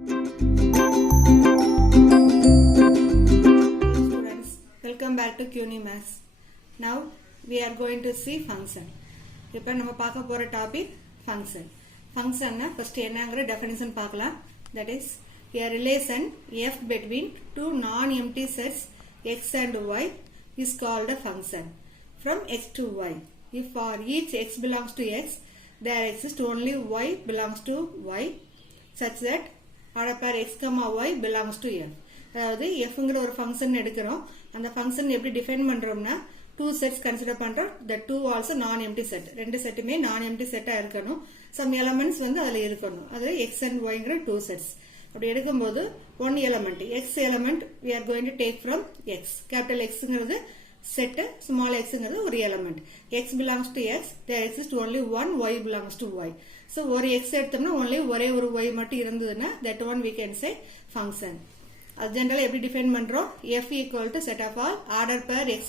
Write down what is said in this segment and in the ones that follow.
Students, welcome back to CUNY Maths. Now we are going to see function. இப்போ நம்ம பார்க்க போற topic function. Functionனா first என்னங்கற definition பார்க்கலாம். That is a relation f between two non-empty sets x and y is called a function from x to y. If for each x belongs to x, there exists only y belongs to y such that order pair x, y belongs to f. அதாவது fங்கற ஒரு function எடுக்கிறோம். அந்த function எப்படி define பண்றோம்னா two sets consider பண்றோம். The two also non-empty set. ரெண்டு செட்டுமே non-empty செட்டா இருக்கணும். Some elements வந்து அதுல இருக்கணும். அது x and y ங்கற two sets. அப்படி எடுக்கும்போது one element x element we are going to take from x. Capital X ங்கிறது set, small x ங்கிறது ஒரு element. X belongs to x, there exists only one y belongs to y. So ஒரு x எடுத்தோம்னா only ஒரே ஒரு y மட்டும் இருந்ததுன்னா that one we can say function. அது ஜெனரலா எப்படி டிஃபைன் பண்றோம்? f equal to set of all order pair x,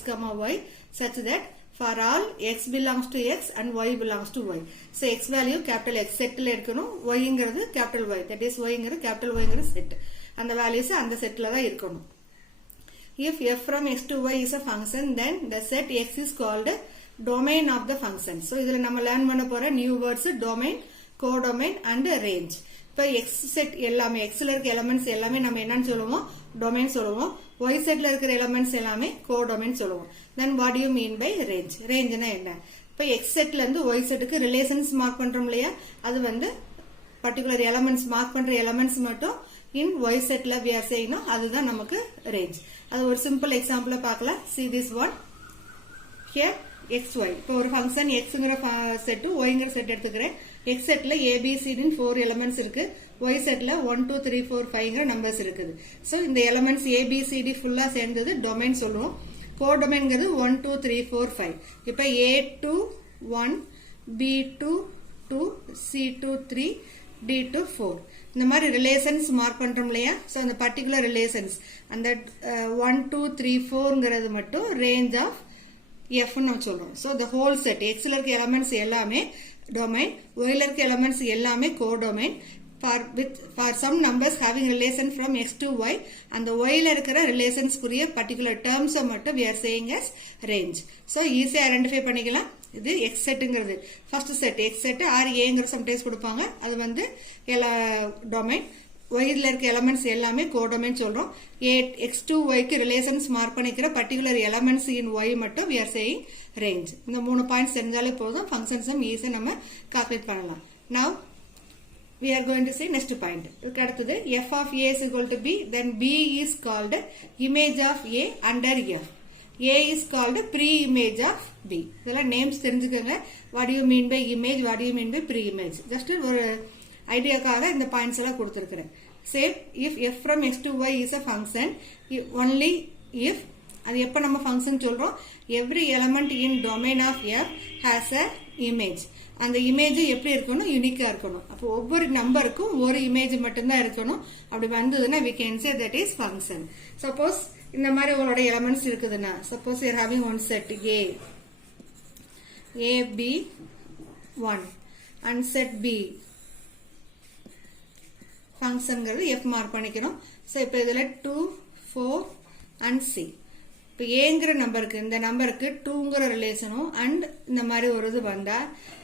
y such that for all x belongs to x and y belongs to y. So x value capital X setல இருக்கணும், y ங்கிறது capital Y. That is y ங்கிறது capital Y ங்கிற set. அந்த values அந்த setல தான் இருக்கணும். If f from x to y is a function, then the set x is called domain of the function. So இதுல நம்ம learn பண்ண போற new words domain, codomain and range. இப்போ x set எல்லாமே xல இருக்க elements எல்லாமே நம்ம என்னன்னு சொல்லுவோம்? domain சொல்லுவோம். y setல இருக்கிற elements எல்லாமே codomain சொல்லுவோம். Then what do you mean by range? rangeனா என்ன? இப்போ x setல இருந்து y setக்கு relations mark பண்றோம் இல்லையா? அது வந்து particular elements mark பண்ற elements மட்டும் in y setல we are saying அதுதான் நமக்கு range. அது ஒரு simple example பார்க்கலாம். See this one. Here xy. இப்போ ஒரு function xங்கற செட் yங்கற செட் எடுத்துக்கிறேன். x setல a b c ன்னு 4 elements இருக்கு. y setல 1 2 3 4 5 ங்கற நம்பர்ஸ் இருக்குது. சோ இந்த elements a b c d ஃபுல்லா சேர்ந்தது domain சொல்லுவோம். codomainங்கிறது 1 2 3 4 5. இப்போ a2 1 b2 2 c2 3 d2 4. இந்த மாதிரி ரிலேஷன்ஸ் மார்க் பண்றோம் இல்லையா? சோ அந்த பர்టిక్యులர் ரிலேஷன்ஸ் அந்த 1 2 3 4ங்கிறது மட்டும் ரேஞ்ச் ஆஃப் f ன்னு நம்ம சொல்றோம். So the whole set x ல இருக்க எலிமெண்ட்ஸ் எல்லாமே domain, y ல இருக்க எலிமெண்ட்ஸ் எல்லாமே codomain. For some numbers having relation from x to y and the y ல இருக்கிற ரிலேஷன்ஸ் குரிய பர்టిక్యులர் டர்ம்ஸ் மட்டும் we are saying as range. So easy identify பண்ணிக்கலாம். இது x செட்ங்கிறது first set x set are a ங்கற sometimes கொடுப்பாங்க. அது வந்து domain. y ல இருக்க எலிமெண்ட்ஸ் எல்லாமே codomain சொல்றோம். x to y க்கு ரிலேஷன்ஸ் மார்க் பண்ணிக்கிற பர்టిక్యులர் எலிமெண்ட்ஸ் in y மட்டும் we are saying range. இந்த மூணு பாயிண்ட்ஸ் தெரிஞ்சாலே போதும் ஃபங்க்ஷன்ஸ் ஈஸியா நம்ம கால்குலேட் பண்ணலாம். Now we are going to see next point. அடுத்தது f of a is equal to b, then b is called image of a under f. a is called pre-image of b. இதெல்லாம் names தெரிஞ்சுக்கங்க. what do you mean by image, what do you mean by pre-image? just ஒரு ஐடியாக்காக இந்த points எல்லாம் கொடுத்திருக்கிறேன். say if f from x to y is a function, only if அது எப்ப நம்ம function சொல்றோம்? every element in domain of f has a image. அந்த image எப்படி இருக்கணும்? யூனிக்கா இருக்கணும். அப்போ ஒவ்வொரு நம்பருக்கும் ஒரு இமேஜ் மட்டும்தான் இருக்கணும். அப்படி வந்ததுன்னா we can say that is function. Suppose இந்த மாதிரி உங்களோட எலிமெண்ட்ஸ் இருக்குதுன்னா, suppose you are having one set a b 1 and set b ஃபங்க்ஷன்ங்கிறது f mark பண்ணிக்கணும். சோ இப்போ இதுல 2 4 and c. இப்போ ஏங்கிற நம்பருக்கு இந்த நம்பருக்கு 2ங்கற ரிலேஷனும் அண்ட் இந்த மாதிரி ஒரு இது வந்தா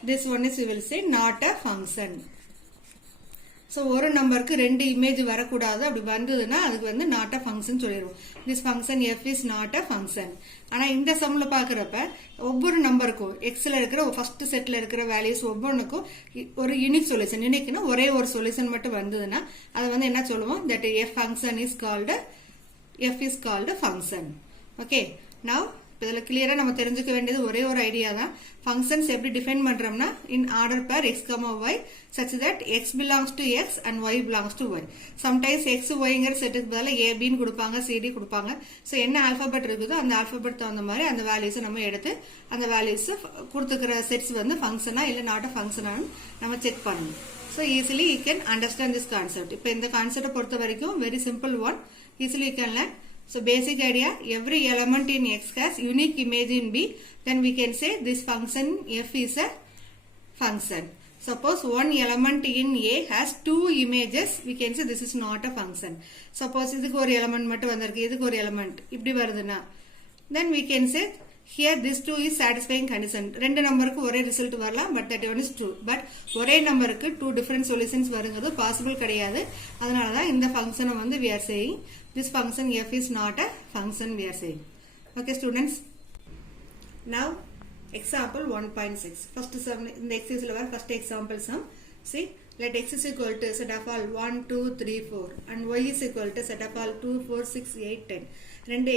this one is we will say not a function. So ஒரு நம்பருக்கு ரெண்டு இமேஜ் வரக்கூடாது. அப்படி வந்ததுன்னா அதுக்கு வந்து not a function சொல்லிடுவோம். this function f is not a function. ஆனா இந்த சம்ல பாக்குறப்ப ஒவ்வொரு நம்பருக்கும் x ல இருக்கிற ஃபர்ஸ்ட் செட்ல இருக்கிற வேல்யூஸ் ஒவ்வொன்றுக்கும் ஒரு யூனிக் சொல்யூஷன். யூனிக்னா ஒரே ஒரு சொல்யூஷன் மட்டும் வந்ததுன்னா அது வந்து என்ன சொல்லுவோம்? that f function is called function. Okay, now இதுல கிளியரா நம்ம தெரிஞ்சுக்க வேண்டியது ஒரே ஒரு ஐடியா தான். ஃபங்க்ஷன்ஸ் எப்படி டிஃபைன் பண்றோம்னா in order pair x, y such that x belongs to x and y belongs to y. sometimes x y ங்கற செட்டுக்கு பதிலா a b ன்னு கொடுப்பாங்க, c d கொடுப்பாங்க. சோ என்ன ஆல்பபெட் இருக்குதோ அந்த ஆல்பபெட் தகுந்த மாதிரி அந்த வேல்யூஸ் நம்ம எடுத்து அந்த வேல்யூஸ் கொடுத்துக்கிற செட்ஸ் வந்து ஃபங்க்ஷனா இல்ல நாட் a ஃபங்க்ஷனான்னு நம்ம செக் பண்ணணும். So easily you can understand this concept. இப்போ இந்த கான்செப்ட் பொறுத்த வரைக்கும் very simple one. Easily you can learn. So basic idea, every element in x has unique image in b, then we can say this function f is a function. Suppose one element in A has two images, we can say this is not a function. Suppose இதுக்கு ஒரு element மட்டும் வந்திருக்கு, இதுக்கு ஒரு element இப்படி வருதுன்னா, then we can say here this 2 is satisfying condition. ரெண்டு நம்பருக்கு ஒரே ரிசல்ட் வரலாம், but that one is 2. But ஒரே நம்பருக்கு 2 different solutions வருங்கிறது possible கிடையாது. அதனால தான் இந்த ஃபங்க்ஷனை வந்து we are saying this function f is not a function we are saying. Okay students. Now example 1.6. First sum in the exercise level, first example sum. See, let x is equal to set of all 1, 2, 3, 4 and y is equal to set of all 2, 4, 6, 8, 10. ரெண்டு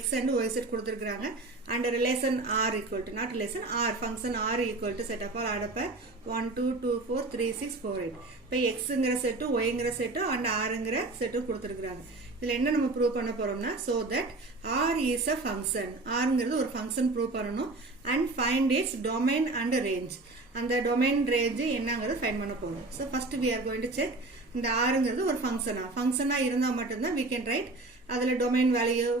x and y set கொடுத்திருக்காங்க and relation r equal to, not relation, r function r equal to set of all add up 1, 2, 2, 4, 3, 6, 4, 8. இப்போ xங்கிற set yங்கிற set and rங்கிற set கொடுத்திருக்காங்க. இதில் என்ன நம்ம prove பண்ண போறோம்னா, so that r is a function, rங்கிறது ஒரு function prove பண்ணணும் and find its domain and range. அந்த domain range என்னங்கிறது ஃபைண்ட் பண்ண போறோம். So first we are going to check இந்த rங்கிறது ஒரு ஃபங்க்ஷனா இருந்தா மட்டும்தான் we can write அதுல domain value,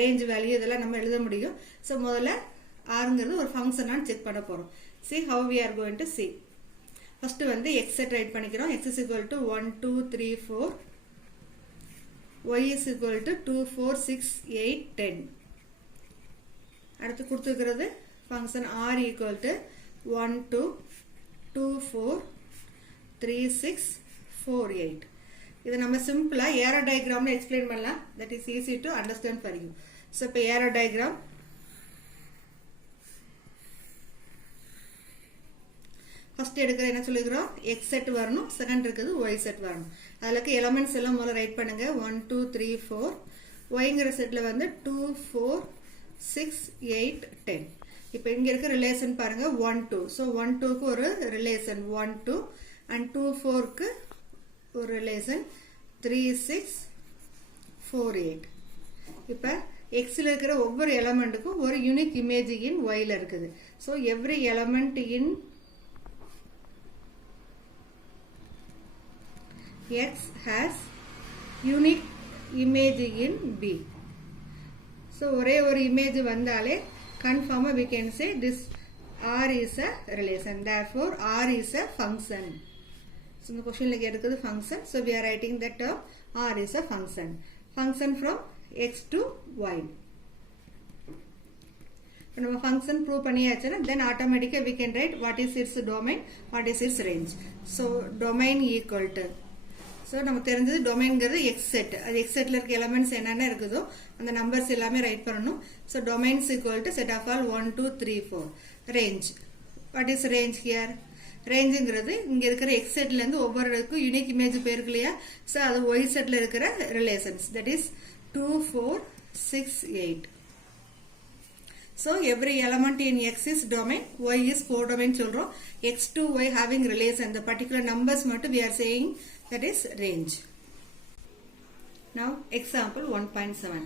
range value இதெல்லாம் நம்ம எழுத முடியும். So முதல்ல rங்கிறது ஒரு ஃபங்க்ஷனான்னு செக் பண்ண போறோம். See how we are going to see. First வந்து x set ரைட் பண்ணிக்கிறோம். x is equal to 1, 2, 3, 4. y is equal to 2, 4, 6, 8, 10. அடுத்து கொடுத்துக்கிறது function r equal to 1, 2, 2, 4, 3, 6, 4, 8. இதை நம்ம சிம்பிளா ஏரோ டயக்ராம்ல எக்ஸ்பிளைன் பண்ணலாம். that is easy to understand for you. So இப்போ aero diagram, first எடுக்கிற என்ன சொல்லிக்கிறோம், x செட் வரணும், செகண்ட் இருக்குது y செட் வரணும். அதுலக்கு எலிமெண்ட்ஸ் எல்லாம் முதல்ல ரைட் பண்ணுங்க. 1, 2, 3, 4. yங்கிற செட்ல வந்து 2, 4, 6, 8, 10. இப்போ இங்க இருக்க ரிலேஷன் பாருங்க 1, 2. ஸோ 1, 2க்கு ஒரு ரிலேஷன் 1, 2 and 2, 4க்கு ஒரு ரிலேஷன் 3, 6, 4, 8. இப்போ xல இருக்கிற ஒவ்வொரு எலிமெண்ட்டுக்கும் ஒரு யூனிக் இமேஜ் இன் yல இருக்குது. So every element in x has unique image in B. So ஒரே ஒரு இமேஜ் வந்தாலே confirm we can say this R is a relation. Therefore R is a function. So the question like எடுக்குது function. So we are writing that term R is a function. Function from x to y. நம்ம function prove பண்ணியாச்சுன்னா then automatically we can write what is its domain, what is its range. So domain equal to, so நமக்கு தெரிஞ்சது டொமைன்ங்கிறது x set. அது x செட்ல இருக்க elements என்னென்ன இருக்குதோ அந்த நம்பர்ஸ் எல்லாமே ரைட் பண்ணணும். So domains equal to set of all 1, 2, 3, 4. Range. What is range here? ரேஞ்சுங்கிறது இங்க இருக்கிற x செட்ல இருந்து ஒவ்வொருக்கும் யூனிக் இமேஜ் பேருக்கு இல்லையா. So அது y செட்ல இருக்கிற relations, that is 2, 4, 6, 8. So every element in x is domain, y is codomain சொல்றோம். x to y having relation, the particular numbers மட்டும் we are saying that is range. Now example 1.7.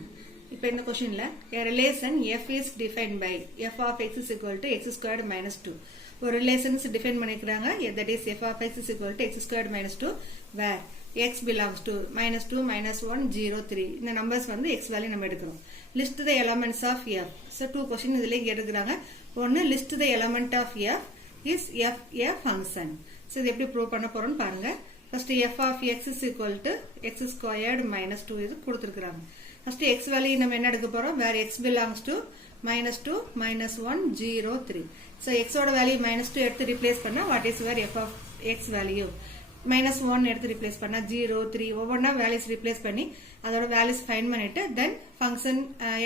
இப்போ இந்த கொஸ்டின்ல a relation f is defined by f of x is equal to x squared minus 2. ஒரு relations define பண்ணிக்கிறாங்க, that is f of x is equal to x squared minus 2 where x belongs to -2, -1, 0, 3. இந்த numbers வந்து x value நம்ம எடுக்கிறோம். List the elements of f. So two question இதுல இங்க எடுக்கிறாங்க. ஒன்னு list the element of f is f a function. So இது எப்படி ப்ரூவ் பண்ண போறோம்னு பாருங்க. First f of x is equal to x squared minus 2 இது கொடுத்திருக்காங்க. First x வேல்யூ நம்ம என்ன எடுக்க போறோம், where x belongs to -2, -1, 0, 3. So x ஓட வேல்யூ -2 எடுத்து ரிப்ளேஸ் பண்ணா what is where f of x value, -1 எடுத்து ரிப்ளேஸ் பண்ணா 0, 3 ஒவ்வொன்றா வேல்யூஸ் ரிப்ளேஸ் பண்ணி அதோட வேல்யூஸ் ஃபைண்ட் பண்ணிட்டு then function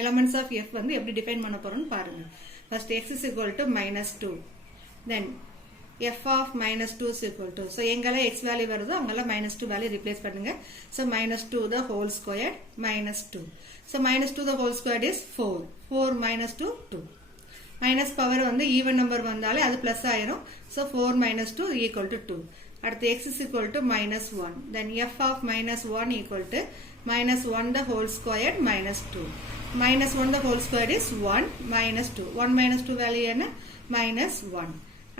elements of f வந்து எப்படி டிஃபைன் பண்ண போறோம்னு பாருங்க. First x is equal to -2, then f of -2 is equal to, so எங்கெல்லாம் x வேல்யூ வருதோ அங்கெல்லாம் -2 வேல்யூ ரிப்ளேஸ் பண்ணுங்க. So -2 the whole squared -2. So -2 the whole squared is 4. 4 -2 2. Minus power வந்து ஈவன் நம்பர் வந்தாலே அது பிளஸ் ஆயிரும். So 4 -2 equal to 2. அடுத்து x is equal to -1. Then f of -1 equal to -1 the whole squared -2. -1 the whole squared is 1 -2. 1 -2 value என்ன, -1.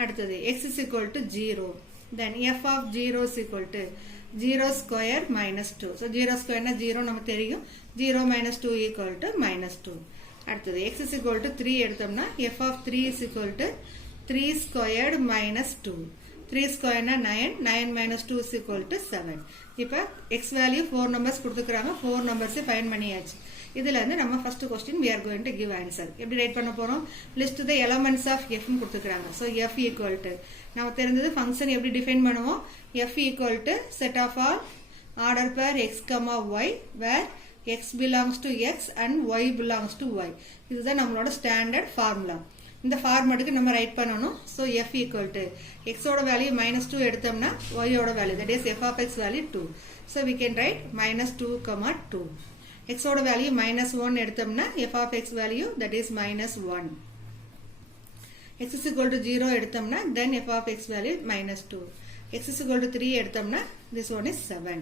அடுத்தது x is equal to 0. Then f of 0 is equal to 0 square -2. So 0 square na 0 நமக்கு தெரியும். 0 -2 equal to -2. அடுத்தது x is equal to 3 எடுத்தோம்னா f of 3 is equal to 3 squared -2. 3 square na 9, 9 minus 2 is equal to 7. இப்ப x value 4 numbers கொடுத்துக்கறாங்க, 4 numbers find பண்ணியாச்சு. இதுல இருந்து நம்ம first question we are going to give answer. எப்படி right பண்ண போறோம்? List the elements of f னு கொடுத்துக்கறாங்க. So f equal to நம்ம தெரிஞ்சது ஃபங்க்ஷன் எப்படி டிஃபைன் பண்ணுவோம்? f equal to set of all order pair x, y where x belongs to x and y belongs to y. இதுதான் நம்மளோட standard formula. இந்த ஃபார்மேட்டுக்கு நம்ம right பண்ணனும். So f equal to x ஓட வேல்யூ -2 எடுத்தோம்னா y ஓட value that is f of x value 2. So we can write -2, 2. x ஓட value -1 எடுத்தோம்னா f of x value that is -1. x is equal to 0 எடுத்தோம்னா then f of x value -2. x is equal to 3 எடுத்தோம்னா this one is 7.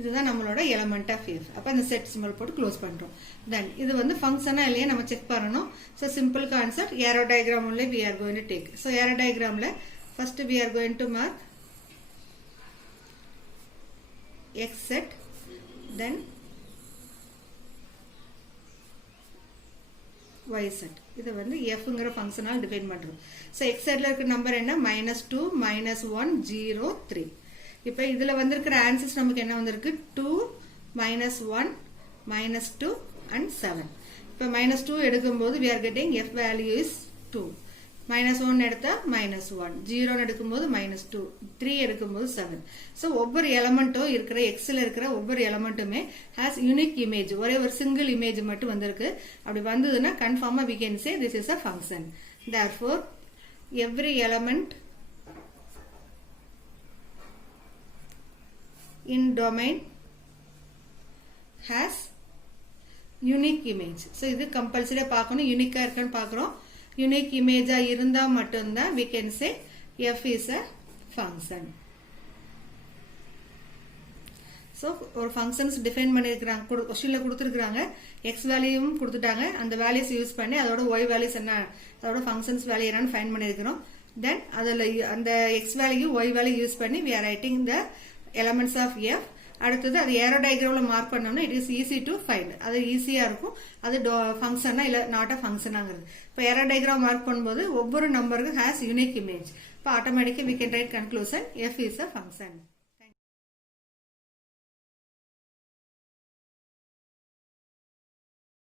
இதுதான் நம்மளோட element of f. அப்ப இந்த set symbol போட்டு close பண்றோம். then இது வந்து ஃபங்க்ஷனா இல்லையா நம்ம செக் பண்ணனும். so simple concept arrow diagram only we are going to take. so arrow diagram ல first we are going to mark x set, then y set. இது வந்து fங்கற ஃபங்க்ஷனால் டிஃபைன் பண்றோம். so x setல இருக்க நம்பர் என்ன? -2, -1, 0, 3. இப்போ இதுல வந்திருக்கிற ஆன்சர்ஸ் நமக்கு என்ன வந்திருக்கு? 2, -1, -2 and 7. இப்போ -2 எடுக்கும்போது we are getting f value is 2. -1 எடுத்தா -1, 0 எடுக்கும்போது -2, 3 எடுக்கும்போது 7. so ஒவ்வொரு எலிமெண்ட்டும் இருக்கிற xல இருக்கிற ஒவ்வொரு எலிமெண்ட்டுமே has unique image. ஒரே ஒரு சிங்கிள் இமேஜ் மட்டும் வந்திருக்கு. அப்படி வந்ததுன்னா கன்ஃபார்மா we can say this is a function. therefore every element in domain has unique image. so இது கம்பல்சரியா பார்க்கணும், யூனிக்கா இருக்கான்னு பார்க்கறோம். unique image இருந்தா மட்டும்தான் we can say f is a function. so ஒரு functions define பண்ணிருக்காங்க, क्वेश्चनல கொடுத்திருக்காங்க. x வேல்யூவும் கொடுத்துட்டாங்க. அந்த வேல்யூஸ் யூஸ் பண்ணி அதோட y வேல்யூஸ் என்ன, அதோட functions வேல்யூ என்னன்னு ஃபைண்ட் பண்ணிருக்கோம். then அதல அந்த x value y value use பண்ணி we are writing the elements of f. அடுத்தது அது arrow diagramல மார்க் பண்ணோம்னா it is easy to find. அது ஈஸியா இருக்கும். அது ஃபங்க்ஷனா இல்ல நாட் a ஃபங்க்ஷனாங்கிறது. இப்போ arrow diagram மார்க் பண்ணும்போது ஒவ்வொரு நம்பருக்கு has unique image. இப்போ automatically we can write conclusion f is a function.